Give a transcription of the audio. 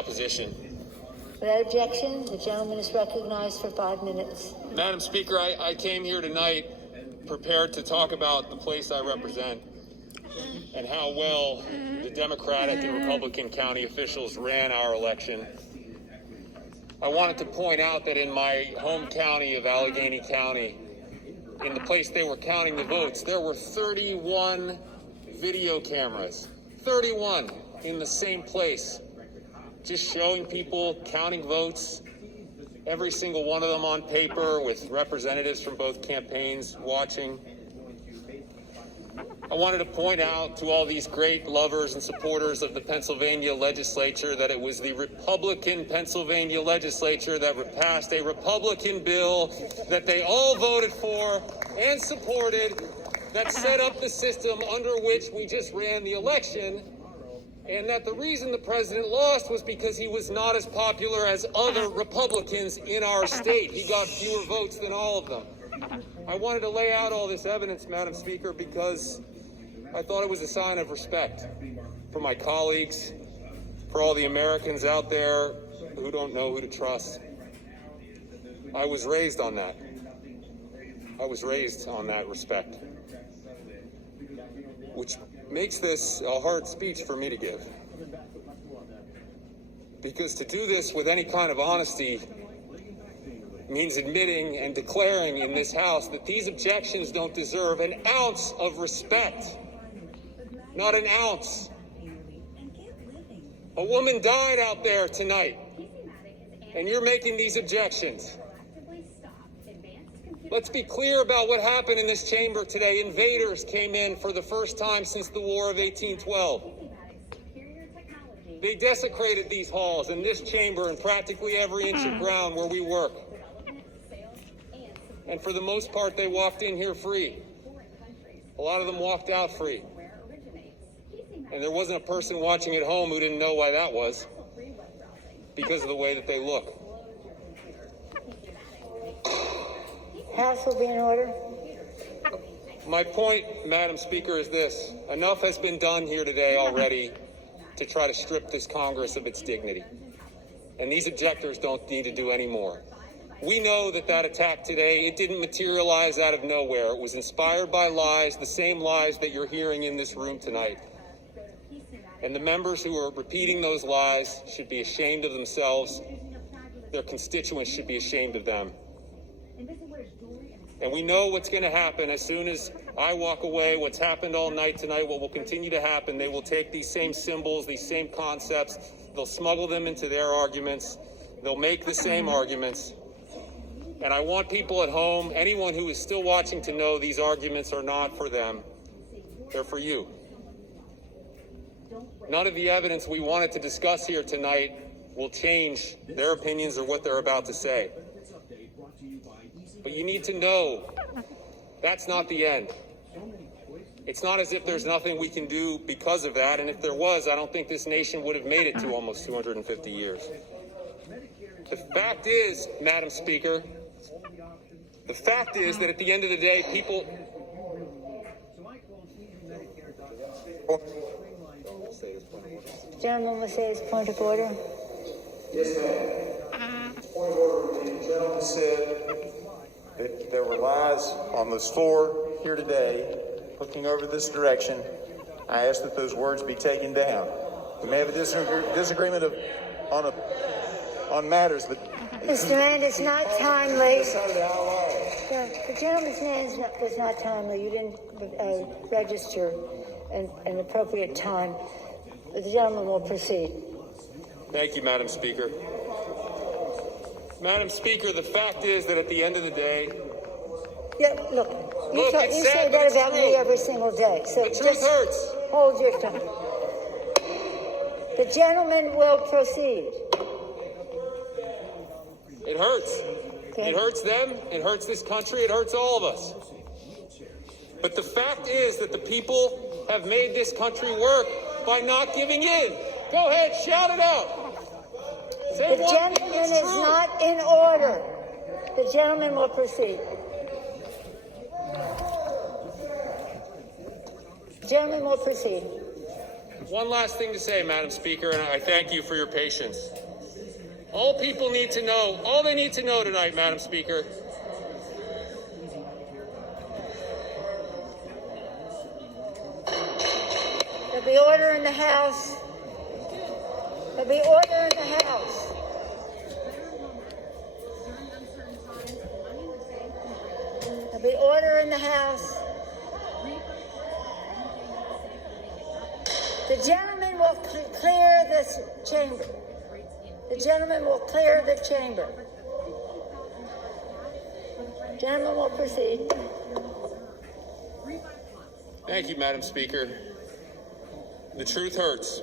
Opposition. Without objection, the gentleman is recognized for 5 minutes. Madam Speaker, I came here tonight prepared to talk about the place I represent and how well the Democratic and Republican county officials ran our election. I wanted to point out that in my home county of Allegheny County, in the place they were counting the votes, there were 31 video cameras. 31 in the same place, just showing people counting votes, every single one of them on paper with representatives from both campaigns watching. I wanted to point out to all these great lovers and supporters of the Pennsylvania legislature that it was the Republican Pennsylvania legislature that passed a Republican bill that they all voted for and supported that set up the system under which we just ran the election, and that the reason the president lost was because he was not as popular as other Republicans in our state. He got fewer votes than all of them. I wanted to lay out all this evidence, Madam Speaker, because I thought it was a sign of respect for my colleagues, for all the Americans out there who don't know who to trust. I was raised on that. I was raised on that respect, which makes this a hard speech for me to give. Because to do this with any kind of honesty means admitting and declaring in this House that these objections don't deserve an ounce of respect. Not an ounce. A woman died out there tonight, and you're making these objections. Let's be clear about what happened in this chamber today. Invaders came in for the first time since the War of 1812. They desecrated these halls and this chamber and practically every inch of ground where we work. And for the most part, they walked in here free. A lot of them walked out free. And there wasn't a person watching at home who didn't know why that was, because of the way that they look. House will be in order. My point, Madam Speaker, is this. Enough has been done here today already to try to strip this Congress of its dignity. And these objectors don't need to do any more. We know that that attack today, it didn't materialize out of nowhere. It was inspired by lies, the same lies that you're hearing in this room tonight. And the members who are repeating those lies should be ashamed of themselves. Their constituents should be ashamed of them. And we know what's going to happen as soon as I walk away. What's happened all night tonight, what will continue to happen, they will take these same symbols, these same concepts, they'll smuggle them into their arguments, they'll make the same arguments. And I want people at home, anyone who is still watching, to know these arguments are not for them. They're for you. None of the evidence we wanted to discuss here tonight will change their opinions or what they're about to say. But you need to know that's not the end. It's not as if there's nothing we can do because of that. And if there was, I don't think this nation would have made it to almost 250 years. The fact is, Madam Speaker, the fact is that at the end of the day, people... The gentleman will say his point of order. Yes, ma'am. Point of order. The gentleman said that there were lies on this floor here today, looking over this direction. I asked that those words be taken down. We may have a disagreement on matters, but... Mr. Rand, it's not timely. The gentleman's name was not timely. You didn't register an appropriate time. The gentleman will proceed. Thank you, Madam Speaker. Madam Speaker, the fact is that at the end of the day... Yeah, look, you say that about me every single day. So the truth hurts. Hold your tongue. The gentleman will proceed. It hurts. Okay. It hurts them. It hurts this country. It hurts all of us. But the fact is that the people have made this country work by not giving in. Go ahead, shout it out. Say The gentleman is not in order. The gentleman will proceed. The gentleman will proceed. one last thing to say, Madam Speaker, and I thank you for your patience. All people need to know, all they need to know tonight, Madam Speaker, there'll be order in the House. There'll be order in the House. There'll be order in the House. The gentleman will clear this chamber. The gentleman will clear the chamber. Gentleman will proceed. thank you, Madam Speaker. The truth hurts.